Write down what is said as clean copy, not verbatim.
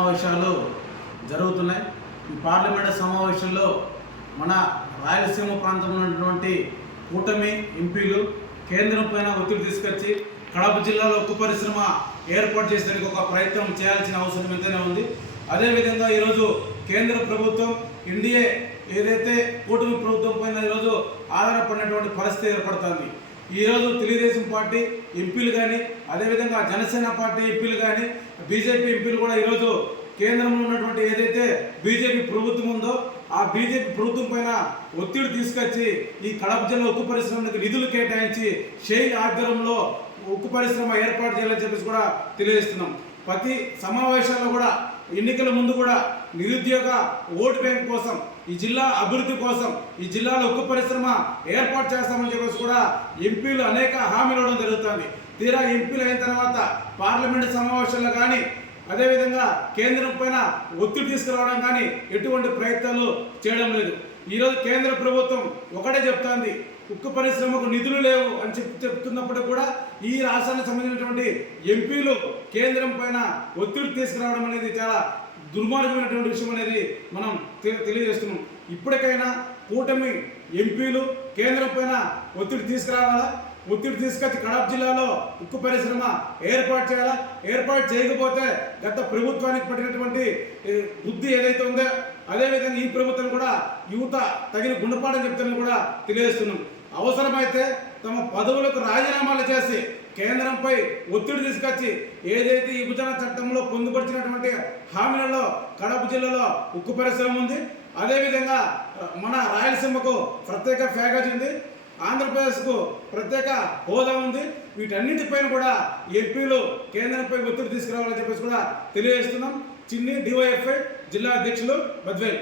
సమావేశాలు జరుగుతున్నాయి. ఈ పార్లమెంటు సమావేశంలో మన రాయలసీమ ప్రాంతంలో ఉన్నటువంటి కూటమి ఎంపీలు కేంద్రం పైన ఒత్తిడి తీసుకొచ్చి కడప జిల్లాలో ఉక్కు పరిశ్రమ ఏర్పాటు చేసేందుకు ఒక ప్రయత్నం చేయాల్సిన అవసరం ఎంతైనా ఉంది. అదేవిధంగా ఈరోజు కేంద్ర ప్రభుత్వం ఎన్డీఏ ఏదైతే కూటమి ప్రభుత్వం పైన ఈరోజు ఆధారపడినటువంటి పరిస్థితి ఏర్పడుతుంది. ఈరోజు తెలుగుదేశం పార్టీ ఎంపీలు కానీ, అదేవిధంగా జనసేన పార్టీ ఎంపీలు కానీ, బీజేపీ ఎంపీలు కూడా ఈరోజు కేంద్రంలో ఉన్నటువంటి ఏదైతే బీజేపీ ప్రభుత్వం ఉందో ఆ బీజేపీ ప్రభుత్వం పైన ఒత్తిడి తీసుకొచ్చి ఈ కడప జిల్లా ఉక్కు పరిశ్రమకు నిధులు కేటాయించి షేక్ ఆధ్వర్యంలో ఉక్కు పరిశ్రమ ఏర్పాటు చేయాలని చెప్పేసి కూడా తెలియజేస్తున్నాం. ప్రతి సమావేశాల్లో కూడా ఎన్నికల ముందు కూడా నిరుద్యోగ ఓటు బ్యాంక్ కోసం, ఈ జిల్లా అభివృద్ధి కోసం, ఈ జిల్లాలో ఉక్కు పరిశ్రమ ఏర్పాటు చేస్తామని చెప్పేసి కూడా ఎంపీలు అనేక హామీలు ఇవ్వడం జరుగుతుంది. తీరా ఎంపీలు అయిన తర్వాత పార్లమెంటు సమావేశాల్లో కానీ, అదేవిధంగా కేంద్రం పైన ఒత్తిడి తీసుకురావడం కానీ ఎటువంటి ప్రయత్నాలు చేయడం లేదు. ఈరోజు కేంద్ర ప్రభుత్వం ఒకటే చెప్తోంది, ఉక్కు పరిశ్రమకు నిధులు లేవు అని చెప్తున్నప్పుడు కూడా ఈ రాష్ట్రానికి సంబంధించినటువంటి ఎంపీలు కేంద్రం పైన ఒత్తిడి తీసుకురావడం అనేది చాలా దుర్మార్గమైనటువంటి విషయం అనేది మనం తెలియజేస్తున్నాం. ఇప్పటికైనా కూటమి ఎంపీలు కేంద్రం పైన ఒత్తిడి తీసుకురావాలా, ఒత్తిడి తీసుకొచ్చి కడప జిల్లాలో ఉక్కు పరిశ్రమ ఏర్పాటు చేయాలా. ఏర్పాటు చేయకపోతే గత ప్రభుత్వానికి పట్టినటువంటి బుద్ధి ఏదైతే ఉందో అదేవిధంగా ఈ ప్రభుత్వం కూడా యువత తగిన గుణపాఠం చెప్తారని కూడా తెలియజేస్తున్నాం. అవసరమైతే తమ పదవులకు రాజీనామాలు చేసి కేంద్రంపై ఒత్తిడి తీసుకొచ్చి ఏదైతే ఈ విభజన చట్టంలో పొందుపరిచినటువంటి హామీలలో కడప జిల్లాలో ఉక్కు పరిశ్రమ ఉంది, అదేవిధంగా మన రాయలసీమకు ప్రత్యేక ప్యాకేజ్ ఉంది, ఆంధ్రప్రదేశ్కు ప్రత్యేక హోదా ఉంది, వీటన్నిటిపైన కూడా ఎంపీలు కేంద్రంపై ఒత్తిడి తీసుకురావాలని చెప్పేసి కూడా తెలియజేస్తున్నాం. చిన్ని డివైఎఫ్ఐ జిల్లా అధ్యక్షులు బద్వేల్.